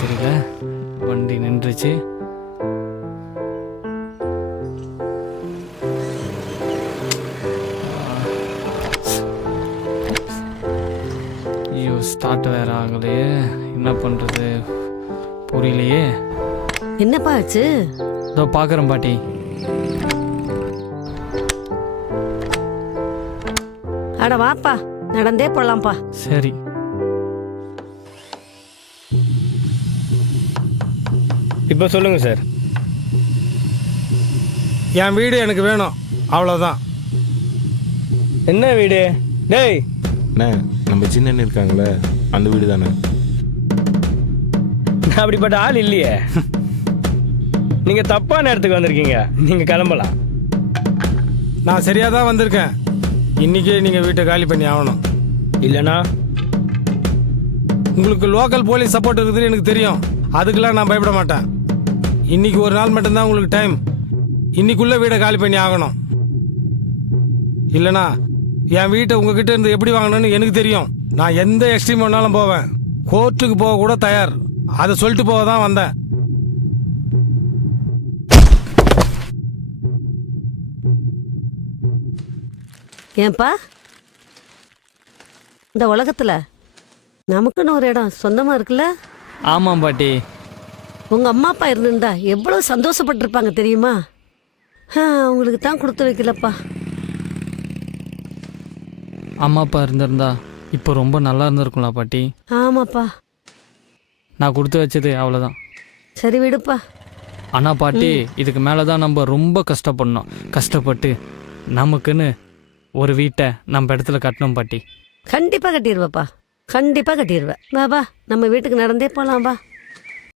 தெரியல. வண்டி நின்றுச்சு. ஐயோ, ஸ்டார்ட் வேற ஆகலையே. என்ன பண்ணுறது புரியலையே. என்னப்பா ஆச்சு? இதோ பார்க்குறேன் பாட்டி. அட வாப்பா, நடந்தே போலாம்ப்பா. சரி. இப்போ சொல்லுங்க சார். என் வீடு எனக்கு வேணும், அவ்வளோதான். என்ன வீடு? டேய் அண்ணே, நம்ம சின்ன இருக்காங்களே அந்த வீடு தானே. நான் அப்படிப்பட்ட ஆள் இல்லையே. நீங்க தப்பான இடத்துக்கு வந்திருக்கீங்க. நீங்க கிளம்பலாம். நான் சரியாக தான் வந்திருக்கேன். இன்றைக்கே நீங்கள் வீட்டை காலி பண்ணி ஆகணும். இல்லைனா உங்களுக்கு லோக்கல் போலீஸ் சப்போர்ட் இருக்குதுன்னு எனக்கு தெரியும். அதுக்கெல்லாம் நான் பயப்பட மாட்டேன். இன்னைக்கு ஒரு நாள் மட்டும்தான் உங்களுக்கு டைம். இன்னைக்குள்ள வீடை காலி பண்ணி ஆகணும். இல்லைனா என் வீட்டை உங்ககிட்ட இருந்து எப்படி வாங்கணும்னு எனக்கு தெரியும். நான் எந்த எக்ஸ்ட்ரீம் வேணாலும் போவேன். கோர்ட்டுக்கு போக கூட தயார். அதை சொல்லிட்டு போக தான் வந்தேன். ஏன்பா, இந்த உலகத்துல நமக்குன்னு ஒரு இடம் சொந்தமா இருக்குல்ல? ஆமாம் பாட்டி. உங்க அம்மா அப்பா இருந்திருந்தா எவ்வளவு சந்தோஷப்பட்டிருப்பாங்க தெரியுமா? உங்களுக்கு தான் கொடுத்து வைக்கலப்பா. அம்மா அப்பா இருந்திருந்தா இப்போ ரொம்ப நல்லா இருந்திருக்கும்ல பாட்டி. ஆமாப்பா. நான் கொடுத்து வச்சது அவ்வளோதான். சரி விடுப்பா. ஆனால் பாட்டி, இதுக்கு மேலே தான் நம்ம ரொம்ப கஷ்டப்படணும். கஷ்டப்பட்டு நமக்குன்னு ஒரு வீட்டை நம்ம இடத்துல கட்டணும் பாட்டி. கண்டிப்பா கட்டிடுவப்பா, கண்டிப்பா கட்டிடுவேன். வா வா, நம்ம வீட்டுக்கு நடந்தே போலாம் வா.